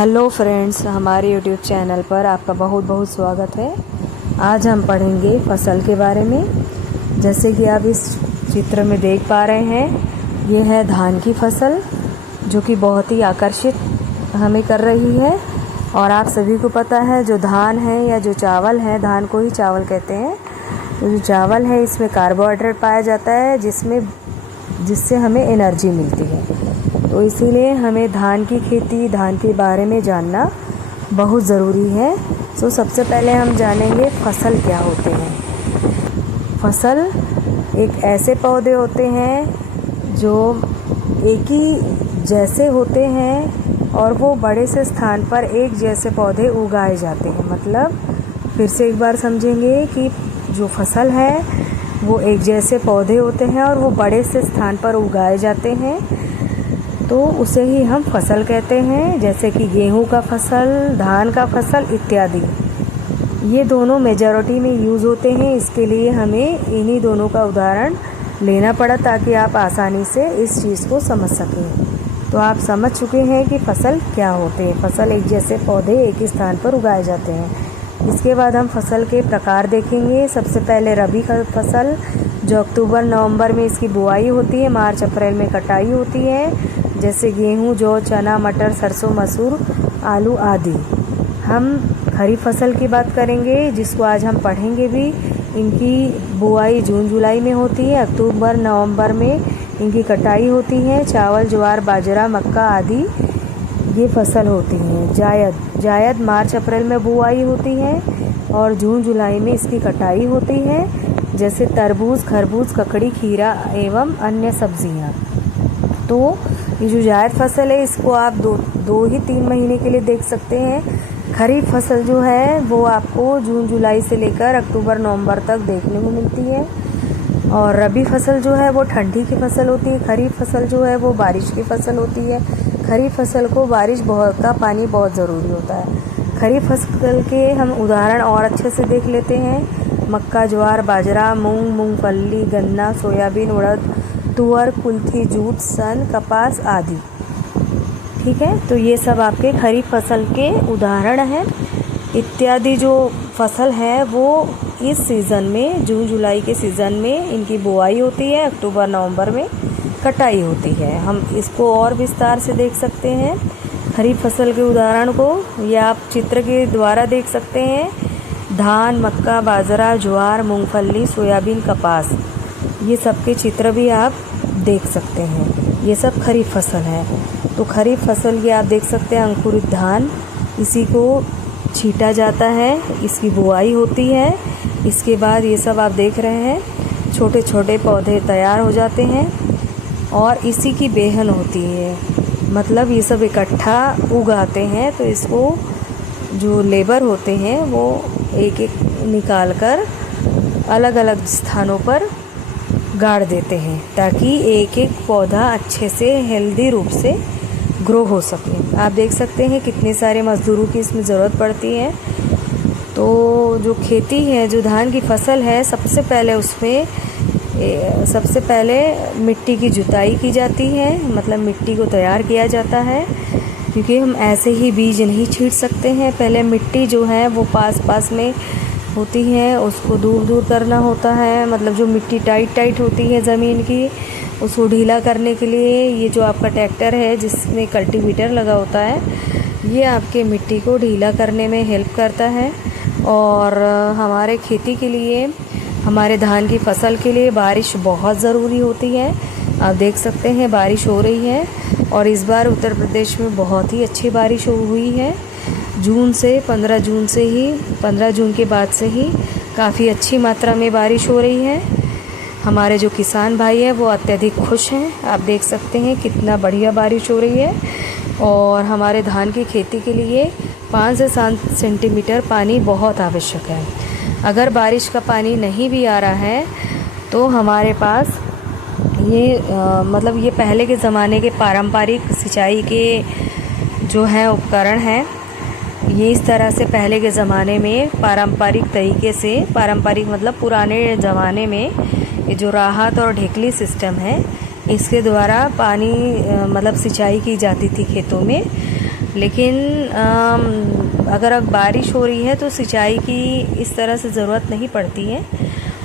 Hello friends, हमारे YouTube channel पर आपका बहुत बहुत स्वागत है। आज हम पढ़ेंगे फसल के बारे में। जैसे कि आप इस चित्र में देख पा रहे हैं, ये है धान की फसल जो कि बहुत ही आकर्षित हमें कर रही है। और आप सभी को पता है, जो धान है या जो चावल है, धान को ही चावल कहते हैं। तो जो चावल है, इसमें कार्बोहाइड्रेट पाया जाता है जिससे हमें एनर्जी मिलती है। तो इसीलिए हमें धान की खेती, धान के बारे में जानना बहुत ज़रूरी है। तो सबसे पहले हम जानेंगे फसल क्या होते हैं। फसल एक ऐसे पौधे होते हैं जो एक ही जैसे होते हैं और वो बड़े से स्थान पर एक जैसे पौधे उगाए जाते हैं। मतलब फिर से एक बार समझेंगे कि जो फसल है वो एक जैसे पौधे होते हैं और वो बड़े से स्थान पर उगाए जाते हैं, तो उसे ही हम फसल कहते हैं। जैसे कि गेहूं का फसल, धान का फसल इत्यादि, ये दोनों मेजॉरिटी में यूज़ होते हैं। इसके लिए हमें इन्हीं दोनों का उदाहरण लेना पड़ा ताकि आप आसानी से इस चीज़ को समझ सकें। तो आप समझ चुके हैं कि फसल क्या होते हैं। फसल एक जैसे पौधे एक ही स्थान पर उगाए जाते हैं। इसके बाद हम फसल के प्रकार देखेंगे। सबसे पहले रबी का फसल, जो अक्टूबर नवंबर में इसकी बुआई होती है, मार्च अप्रैल में कटाई होती है। जैसे गेहूं, जौ, चना, मटर, सरसों, मसूर, आलू आदि। हम खरीफ फसल की बात करेंगे, जिसको आज हम पढ़ेंगे भी। इनकी बुआई जून जुलाई में होती है। अक्टूबर नवंबर में इनकी कटाई होती है। चावल, ज्वार, बाजरा, मक्का आदि ये फसल होती हैं। जायद मार्च अप्रैल में बुआई होती है और जून जुलाई में इसकी कटाई होती है। जैसे तरबूज, खरबूज, ककड़ी, खीरा एवं अन्य सब्जियां। तो ये जो जायद फसल है, इसको आप दो ही 3 महीने के लिए देख सकते हैं। खरीफ फसल जो है वो आपको जून जुलाई से लेकर अक्टूबर नवंबर तक देखने को मिलती है। और रबी फसल जो है वो ठंडी की फसल होती है। खरीफ फसल जो है वो बारिश की फसल होती है। खरीफ फसल को बारिश का पानी बहुत ज़रूरी होता है। खरीफ फसल के हम उदाहरण और अच्छे से देख लेते हैं। मक्का, ज्वार, बाजरा, मूंग, मूंगफली, गन्ना, सोयाबीन, उड़द, तुअर, कुल्थी, जूट, सन, कपास आदि। ठीक है, तो ये सब आपके खरीफ फसल के उदाहरण हैं। इत्यादि जो फसल है वो इस सीज़न में, जून जुलाई के सीज़न में इनकी बुआई होती है। अक्टूबर नवंबर में कटाई होती है। हम इसको और विस्तार से देख सकते हैं। खरीफ फसल के उदाहरण को या आप चित्र के द्वारा देख सकते हैं। धान, मक्का, बाजरा, ज्वार, मूंगफली, सोयाबीन, कपास, ये सब के चित्र भी आप देख सकते हैं। ये सब खरीफ फसल है। तो खरीफ फसल ये आप देख सकते हैं। अंकुरित धान, इसी को छींटा जाता है, इसकी बुआई होती है। इसके बाद ये सब आप देख रहे हैं, छोटे छोटे पौधे तैयार हो जाते हैं और इसी की बेहन होती है। मतलब ये सब इकट्ठा उगाते हैं। तो इसको जो लेबर होते हैं वो एक एक निकाल कर अलग अलग स्थानों पर गाड़ देते हैं ताकि एक एक पौधा अच्छे से हेल्दी रूप से ग्रो हो सके। आप देख सकते हैं कितने सारे मज़दूरों की इसमें ज़रूरत पड़ती है। तो जो खेती है, जो धान की फसल है, सबसे पहले मिट्टी की जुताई की जाती है। मतलब मिट्टी को तैयार किया जाता है, क्योंकि हम ऐसे ही बीज नहीं छींट सकते हैं। पहले मिट्टी जो है वो पास में होती है, उसको दूर दूर करना होता है। मतलब जो मिट्टी टाइट होती है ज़मीन की, उसको ढीला करने के लिए ये जो आपका ट्रैक्टर है जिसमें कल्टीवेटर लगा होता है, ये आपके मिट्टी को ढीला करने में हेल्प करता है। और हमारे खेती के लिए, हमारे धान की फसल के लिए बारिश बहुत ज़रूरी होती है। आप देख सकते हैं बारिश हो रही है और इस बार उत्तर प्रदेश में बहुत ही अच्छी बारिश हुई है। 15 जून के बाद से ही काफ़ी अच्छी मात्रा में बारिश हो रही है। हमारे जो किसान भाई हैं वो अत्यधिक खुश हैं। आप देख सकते हैं कितना बढ़िया बारिश हो रही है। और हमारे धान की खेती के लिए 5 से 7 सेंटीमीटर पानी बहुत आवश्यक है। अगर बारिश का पानी नहीं भी आ रहा है तो हमारे पास ये पहले के ज़माने के पारंपरिक सिंचाई के जो है उपकरण हैं, ये इस तरह से पहले के ज़माने में पारंपरिक तरीके से, पारंपरिक मतलब पुराने ज़माने में, ये जो राहत और ढेकली सिस्टम है, इसके द्वारा पानी मतलब सिंचाई की जाती थी खेतों में। लेकिन अगर अब बारिश हो रही है तो सिंचाई की इस तरह से ज़रूरत नहीं पड़ती है।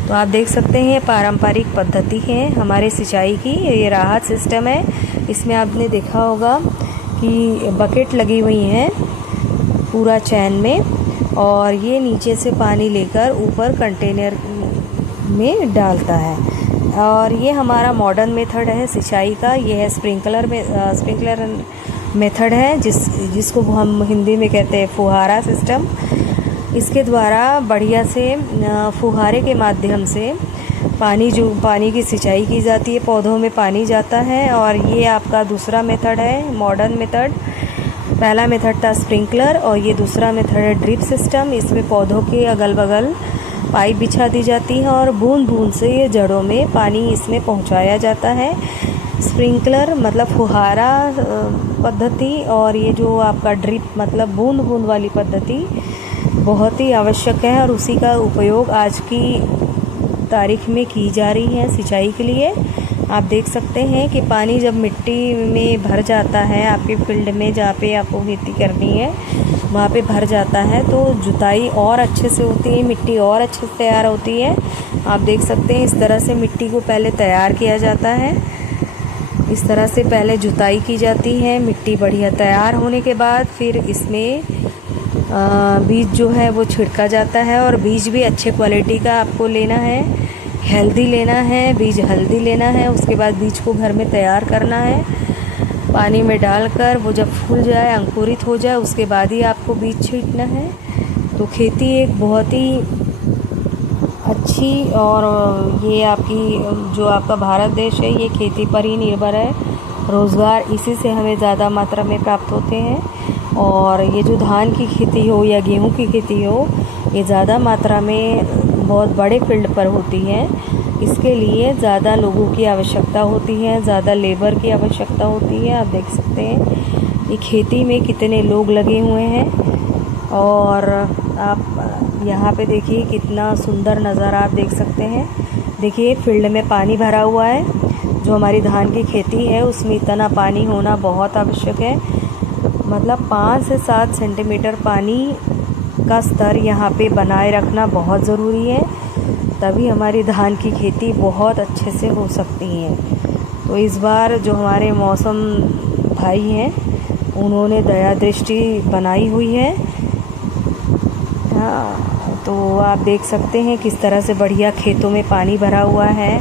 तो आप देख सकते हैं पारंपरिक पद्धति है हमारे सिंचाई की। ये राहत सिस्टम है। इसमें आपने देखा होगा कि बकेट लगी हुई हैं पूरा चैन में, और ये नीचे से पानी लेकर ऊपर कंटेनर में डालता है। और ये हमारा मॉडर्न मेथड है सिंचाई का। ये है स्प्रिंकलर मेथड है, जिसको हम हिंदी में कहते हैं फुहारा सिस्टम। इसके द्वारा बढ़िया से फुहारे के माध्यम से पानी की सिंचाई की जाती है, पौधों में पानी जाता है। और ये आपका दूसरा मेथड है मॉडर्न मेथड। पहला मेथड था स्प्रिंकलर और ये दूसरा मेथड है ड्रिप सिस्टम। इसमें पौधों के अगल बगल पाइप बिछा दी जाती है और बूंद बूंद से ये जड़ों में पानी इसमें पहुंचाया जाता है। स्प्रिंकलर मतलब फुहारा पद्धति, और ये जो आपका ड्रिप मतलब बूंद बूंद वाली पद्धति बहुत ही आवश्यक है, और उसी का उपयोग आज की तारीख में की जा रही है सिंचाई के लिए। आप देख सकते हैं कि पानी जब मिट्टी में भर जाता है आपके फील्ड में, जहाँ पे आपको खेती करनी है वहाँ पे भर जाता है, तो जुताई और अच्छे से होती है, मिट्टी और अच्छे से तैयार होती है। आप देख सकते हैं इस तरह से मिट्टी को पहले तैयार किया जाता है। इस तरह से पहले जुताई की जाती है। मिट्टी बढ़िया तैयार होने के बाद फिर इसमें बीज जो है वो छिड़का जाता है, और बीज भी अच्छे क्वालिटी का आपको लेना है, हेल्दी लेना है, बीज हेल्दी लेना है। उसके बाद बीज को घर में तैयार करना है, पानी में डालकर वो जब फूल जाए, अंकुरित हो जाए, उसके बाद ही आपको बीज छींटना है। तो खेती एक बहुत ही अच्छी, और ये आपकी जो आपका भारत देश है ये खेती पर ही निर्भर है। रोज़गार इसी से हमें ज़्यादा मात्रा में प्राप्त होते हैं। और ये जो धान की खेती हो या गेहूं की खेती हो, ये ज़्यादा मात्रा में बहुत बड़े फील्ड पर होती है। इसके लिए ज़्यादा लोगों की आवश्यकता होती है, ज़्यादा लेबर की आवश्यकता होती है। आप देख सकते हैं ये खेती में कितने लोग लगे हुए हैं, और आप यहाँ पे देखिए कितना सुंदर नज़ारा आप देख सकते हैं। देखिए फील्ड में पानी भरा हुआ है। जो हमारी धान की खेती है उसमें इतना पानी होना बहुत आवश्यक है। मतलब 5 से 7 सेंटीमीटर पानी का स्तर यहाँ पे बनाए रखना बहुत ज़रूरी है, तभी हमारी धान की खेती बहुत अच्छे से हो सकती है। तो इस बार जो हमारे मौसम भाई हैं उन्होंने दया दृष्टि बनाई हुई है। हाँ, तो आप देख सकते हैं किस तरह से बढ़िया खेतों में पानी भरा हुआ है।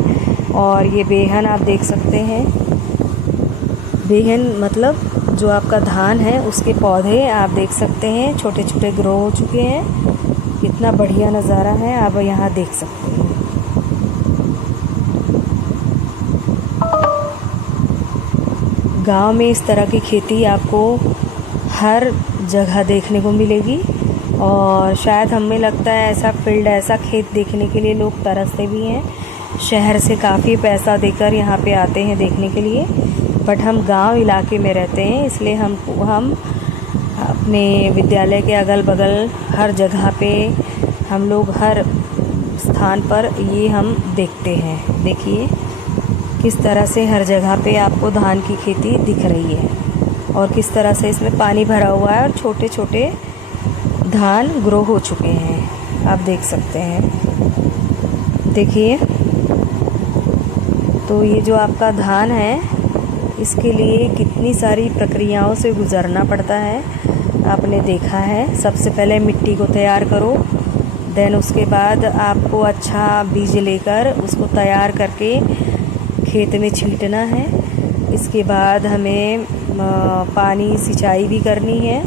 और ये बेहन आप देख सकते हैं, बेहन मतलब जो आपका धान है उसके पौधे आप देख सकते हैं छोटे छोटे ग्रो हो चुके हैं। कितना बढ़िया नज़ारा है, आप यहाँ देख सकते हैं। गांव में इस तरह की खेती आपको हर जगह देखने को मिलेगी, और शायद हमें लगता है ऐसा फील्ड, ऐसा खेत देखने के लिए लोग तरसते भी हैं। शहर से काफ़ी पैसा देकर यहाँ पे आते हैं देखने के लिए, बट हम गांव इलाके में रहते हैं, इसलिए हम अपने विद्यालय के अगल बगल हर जगह पे हम लोग हर स्थान पर ये हम देखते हैं। देखिए किस तरह से हर जगह पे आपको धान की खेती दिख रही है, और किस तरह से इसमें पानी भरा हुआ है और छोटे छोटे धान ग्रो हो चुके हैं। आप देख सकते हैं। देखिए तो ये जो आपका धान है इसके लिए कितनी सारी प्रक्रियाओं से गुज़रना पड़ता है, आपने देखा है। सबसे पहले मिट्टी को तैयार करो, देन उसके बाद आपको अच्छा बीज लेकर उसको तैयार करके खेत में छींटना है। इसके बाद हमें पानी सिंचाई भी करनी है,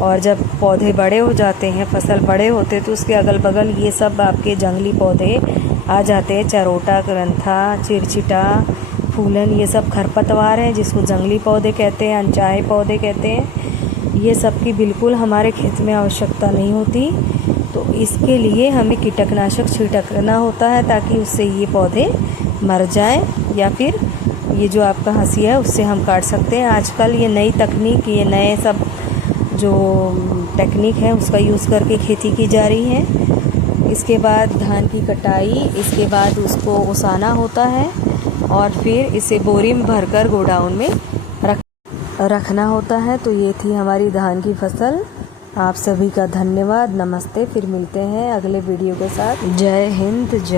और जब पौधे बड़े हो जाते हैं, फसल बड़े होते तो उसके अगल बगल ये सब आपके जंगली पौधे आ जाते हैं। चरोटा, ग्रंथा, चिरचिटा, फूलन, ये सब खरपतवार हैं जिसको जंगली पौधे कहते हैं, अनचाहे पौधे कहते हैं। ये सब की बिल्कुल हमारे खेत में आवश्यकता नहीं होती। तो इसके लिए हमें कीटनाशक छिड़कना होता है ताकि उससे ये पौधे मर जाएं, या फिर ये जो आपका हंसिया है उससे हम काट सकते हैं। आजकल ये नई तकनीक, ये नए सब जो टेक्निक है उसका यूज़ करके खेती की जा रही है। इसके बाद धान की कटाई, इसके बाद उसको ओसाना होता है, और फिर इसे बोरी में भरकर गोडाउन में रखना होता है। तो ये थी हमारी धान की फसल। आप सभी का धन्यवाद, नमस्ते। फिर मिलते हैं अगले वीडियो के साथ। जय हिंद, जय